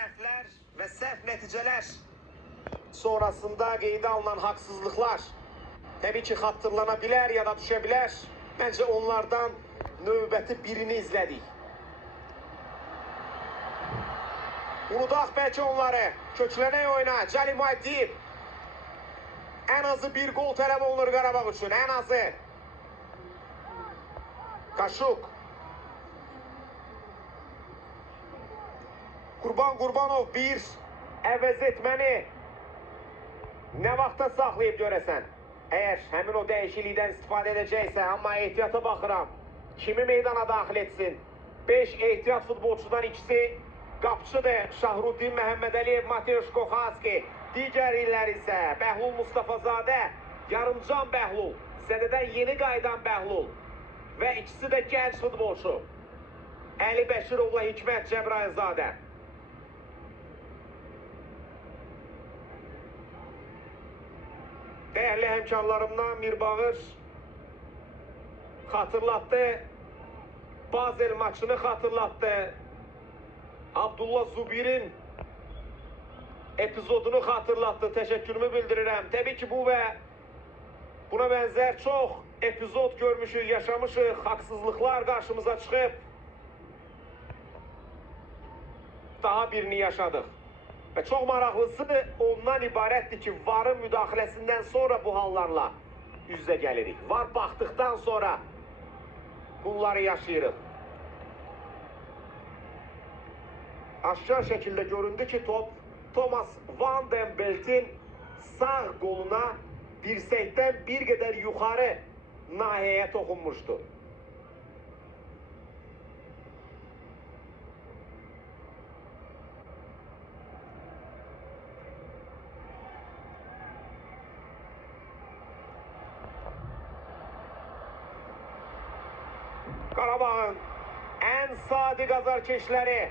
səhvlər və səhv nəticələr sonrasında qeydə alınan haqsızlıqlar təbii ki, xatırlana bilər ya da düşə bilər. Məncə onlardan növbəti birini izlədik. Unudaq bəlkə onları. Köklənək oyuna. Cəli Muaddiyev. Ən azı bir gol tələb olunur Qarabağ üçün. Ən azı. Kaşuk. Qurban Qurbanov bir əvəz etməni nə vaxta saxlayıb görəsən? Əgər həmin o dəyişiklikdən istifadə edəcəksə, amma ehtiyata baxıram. Kimi meydana daxil etsin? 5 ehtiyat futbolçudan ikisi qapçıdır. Şahruddin Məhəmmədəliyev, Mateusz Koxanski. Digər illər isə Bəhlul Mustafazadə, Yarımcan Bəhlul, Zədədən yeni qayıdan Bəhlul və ikisi də gənc futbolçu. Əli Bəşirovla Hikmət Cəbrayılzadə. Dəyərli həmkarlarımdan Mirbağır xatırlatdı, Bazel maçını xatırlatdı, Abdullah Zubir'in epizodunu xatırlatdı, təşəkkürümü bildirirəm. Təbii ki, bu və buna bənzər çox epizod görmüşük, yaşamışıq, haqsızlıqlar qarşımıza çıxıb, daha birini yaşadıq. Və çox maraqlısı ondan ibarətdir ki, VAR-ın müdaxiləsindən sonra bu hallarla üz-üzə gəlirik. VAR baxdıqdan sonra bunları yaşayırıq. Aşağı şəkildə göründü ki, top Thomas Van den Belt'in sağ qoluna dirsəkdən bir qədər yuxarı nahiyəyə toxunmuşdu. Qarabağın ən sadiq azarkeşləri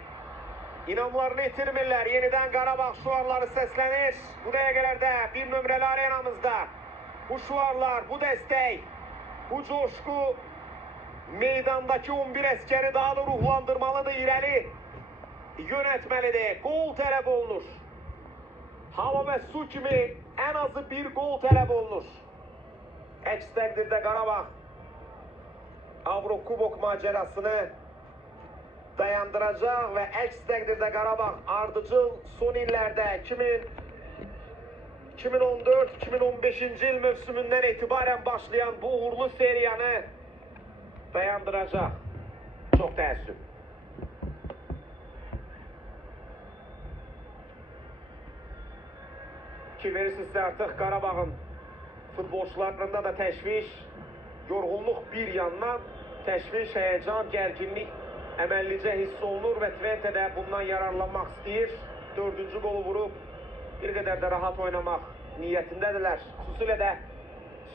inamlarını itirmirlər. Yenidən Qarabağ şuarları səslənir. Bu dəqiqələrdə bir nömrəli arenamızda bu şuarlar, bu dəstək, bu coşku meydandakı 11 əskəri daha da ruhlandırmalıdır, irəli yönətməlidir. Gol tələb olunur. Hava və su kimi ən azı bir gol tələb olunur. Əks təqdirdə Qarabağ Avrokubok macərasını dayandıracaq və əks təqdirdə Qarabağ ardıcıl son illərdə 2014-2015-ci il mövsümündən etibarən başlayan bu uğurlu seriyanı dayandıracaq. Çox təəssüf. Ki verirsinizsə artıq Qarabağın futbolçularında da təşviş, yorğunluq bir yandan, təşviş, həyəcan, gərginlik əməllicə hiss olunur və Twente də bundan yararlanmaq istəyir. 4-cü qolu vurub bir qədər də rahat oynamaq niyyətindədirlər. Xüsusilə də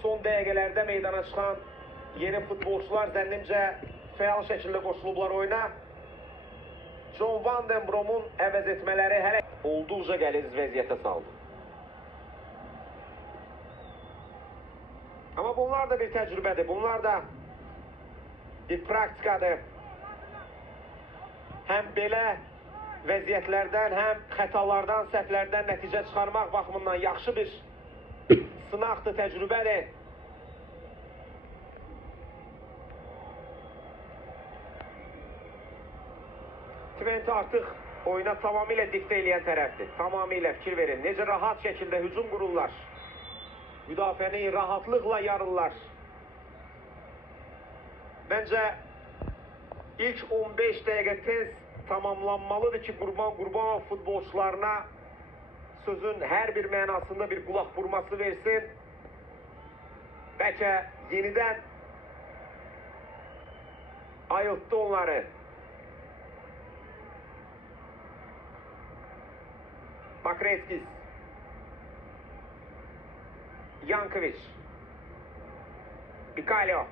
son dəqiqələrdə meydana çıxan yeni futbolçular zənnimcə fəal şəkildə qoşulublar oyuna. John Van den Bromun əvəz etmələri hələ olduqca qəliz vəziyyətə saldı. Amma bunlar da bir təcrübədir, bunlar da bir praktikadır. Həm belə vəziyyətlərdən, həm xətalardan, səhvlərdən nəticə çıxarmaq baxımından yaxşı bir sınaqdır, təcrübədir. Twente artıq oyuna tamamilə diktə eləyən tərəfdir. Tamamilə fikir verin. Necə rahat şəkildə hücum qururlar. Müdafiəni rahatlıqla yarırlar. Məncə ilk 15 dəqiqə tez tamamlanmalıdır ki, Qurban Qurbanov futbolçularına sözün hər bir mənasında bir qulaq vurması versin. Bəlkə yenidən ayıltdı onları. Makretskis. Yankovic. Bikalyo.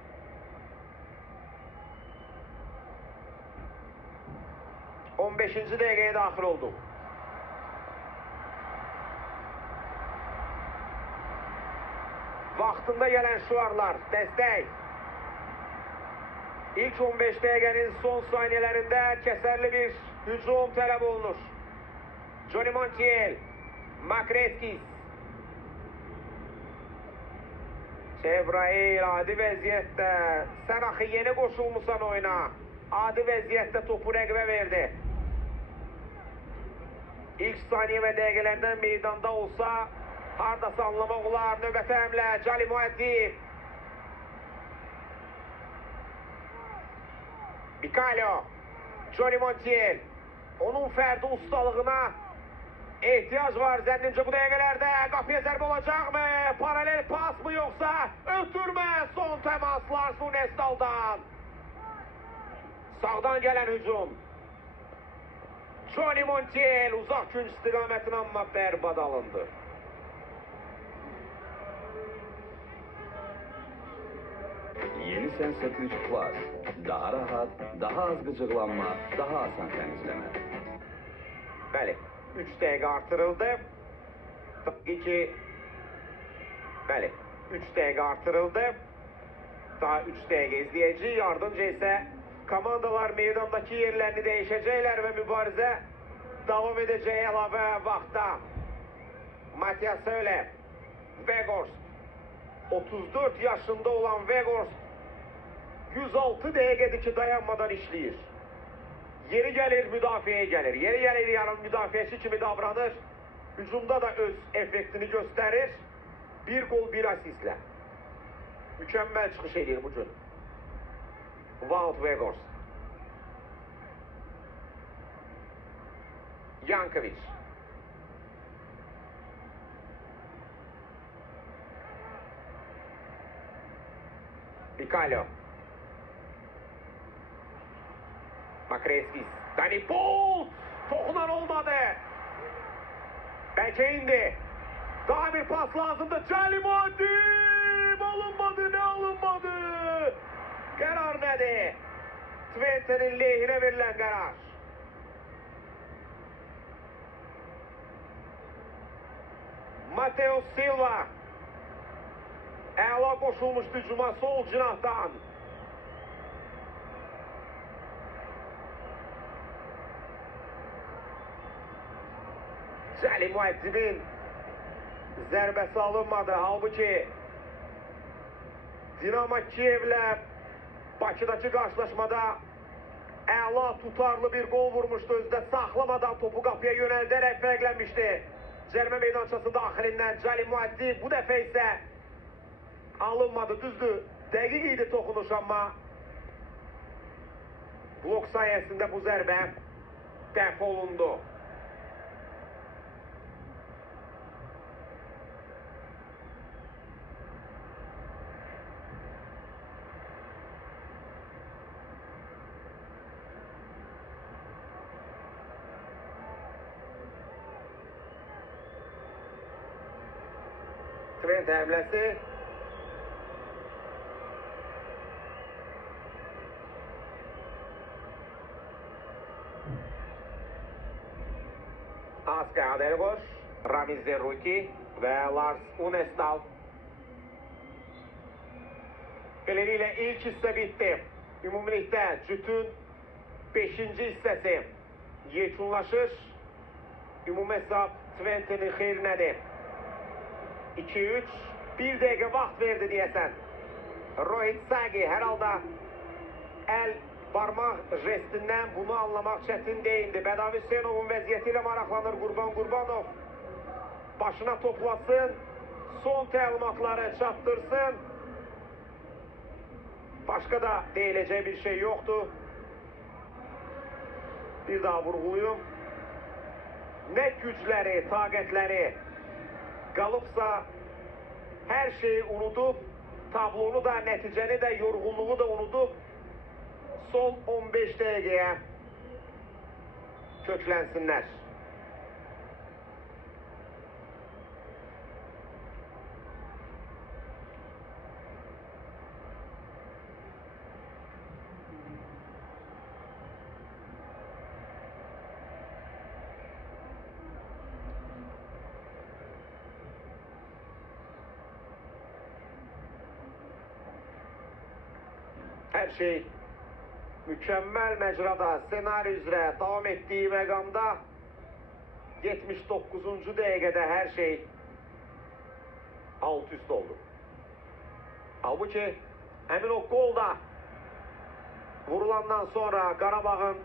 On 15-ci dəqiqəyə daxil oldu. Vaxtında gələn şuarlar, dəstək. İlk 15 dəqiqənin son saniyələrində kəsərli bir hücum tələb olunur. Johnny Montiel. Makretskis. Cebrail adi vəziyyətdə. Sən axı yeni qoşulmusan oyuna. Adi vəziyyətdə topu rəqibə verdi. İlk saniye və dəqiqələrdən meydanda olsa hardasa anlamaq olar. Növbəti həmlə Cali Muəddib. Mikalo. Johnny Montiel. Onun fərdi ustalığına ehtiyac var zənnimcə bu dəqiqələrdə. Qapıya zərbə olacaqmı? Paralel pas mı yoxsa ötürmə? Son təmaslar Sunestal'dan. Sağdan gələn hücum. Johnny Montiel uzaq gün istiqamətinə amma bərbad alındı. Yeni Sense 3 Plus. Daha rahat, daha az gıcıqlanma, daha asan təmizləmə. Bəli, 3 dəqiqə artırıldı. Bəli, 3 dəqiqə artırıldı. Daha 3 dəqiqə izləyəcək. Ardınca isə komandalar meydandakı yerlərini dəyişəcəklər və mübarizə davam edəcək əlavə vaxtda. Matias Söyle, Weghorst, 34 yaşında olan Weghorst 106 dəqiqədir ki dayanmadan işləyir. Yeri gəlir müdafiəyə gəlir, yeri gəlir yarım müdafiəçi kimi davranır. Hücumda da öz effektini göstərir. Bir gol, bir asistlə. Mükəmməl çıxış edir bu gün. Wout Weghorst. Yankovic. Mikalo. Makretskis. Danny Bull. Toxunan olmadı. Bəlkə indi. Daha bir pas lazımdı. Cali Muəddib. Alınmadı, ne alınmadı? Qərar nədir? Twente'nin lehine verilen qərar. Mateus Silva. Əla qoşulmuşdu hücuma sol cinahdan. Cali Muəddibin zərbəsi alınmadı. Halbuki Dinamo Kiev'lə Bakıdakı qarşılaşmada əla tutarlı bir gol vurmuşdu. Özdə saxlamadan topu qapıya yönəldərək fərqlənmişdi. Cərmə meydançasında axirindən Cali Muəddib bu dəfə isə alınmadı. Düzdür, dəqiq idi toxunuş amma blok sayəsində bu zərbə dəf olundu. Twente həmləsi. Asker Adelgoş, Ramiz Zerruki və Lars Unestal. Beləliklə ilk hissə bitdi. Ümumilikdə cütün 5-ci hissəsi yekunlaşır. Ümumi hesab Twente'nin xeyrinədir. 2-3, bir dəqiqə vaxt verdi deyəsən. Rohit Sagi hər halda əl barmaq jestindən bunu anlamaq çətin deyildi. Bədavi Hüseynovun vəziyyəti ilə maraqlanır Qurban Qurbanov. Başına toplasın, son təlimatları çatdırsın. Başqa da deyiləcək bir şey yoxdur. Bir daha vurğuluyum. Nə gücləri, taqətləri qalıbsa hər şeyi unudub, tablonu da, nəticəni də, yorğunluğu da unudub, son 15 dəqiqəyə köklənsinlər. Hər şey mükəmməl məcrada, senari üzrə davam etdiyi məqamda 79-cu dəqiqədə hər şey alt-üst oldu. Halbuki həmin o qol da vurulandan sonra Qarabağın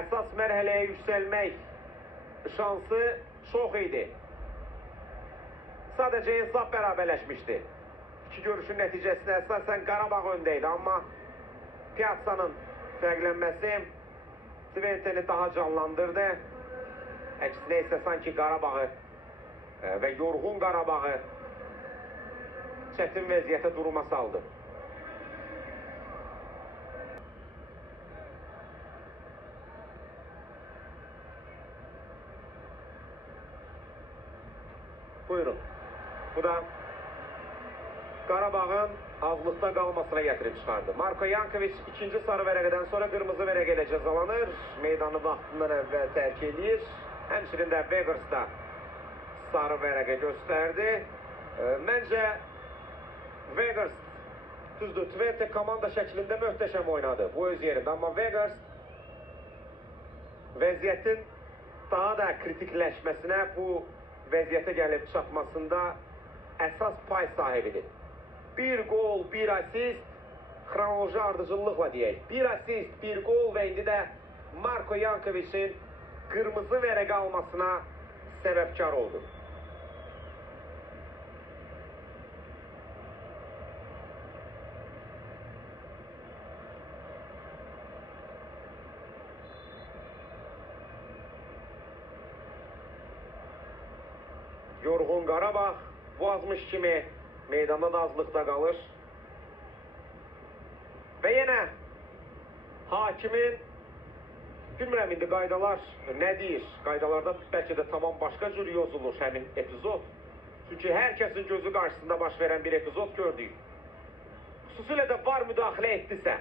əsas mərhələyə yüksəlmək şansı çox idi. Sadəcə hesab bərabərləşmişdi. İki görüşün nəticəsində əsasən Qarabağ öndə idi, amma Piatsanın fərqlənməsi Twenteni daha canlandırdı. Əksinə isə sanki Qarabağı və yorğun Qarabağı çətin vəziyyətə duruma saldı. Buyurun. Bu da Qarabağın azlıqda qalmasına gətirib çıxardı. Marko Yankoviç ikinci sarı vərəqədən sonra qırmızı vərəqə ilə cəzalanır. Meydanı vaxtından əvvəl tərk edir. Həmçinin də Vegas da sarı vərəqə göstərdi. Məncə Vegas düzdür, Twente komanda şəklində möhtəşəm oynadı. Bu öz yerində. Amma Vegas vəziyyətin daha da kritikləşməsinə, bu vəziyyətə gəlib çatmasında əsas pay sahibidir. Bir gol, bir asist, xronoloji ardıcıllıqla deyək. Bir asist, bir gol və indi də Marko Yankoviçin qırmızı vərəqə almasına səbəbkar oldu. Yorğun Qarabağ bu azmış kimi meydanda da azlıqda qalır. Və yenə hakimin, bilmirəm indi qaydalar nə deyir? Qaydalarda bəlkə də tamam başqa cür yozulur həmin epizod. Çünki hər kəsin gözü qarşısında baş verən bir epizod gördük. Xüsusilə də VAR müdaxilə etdisə,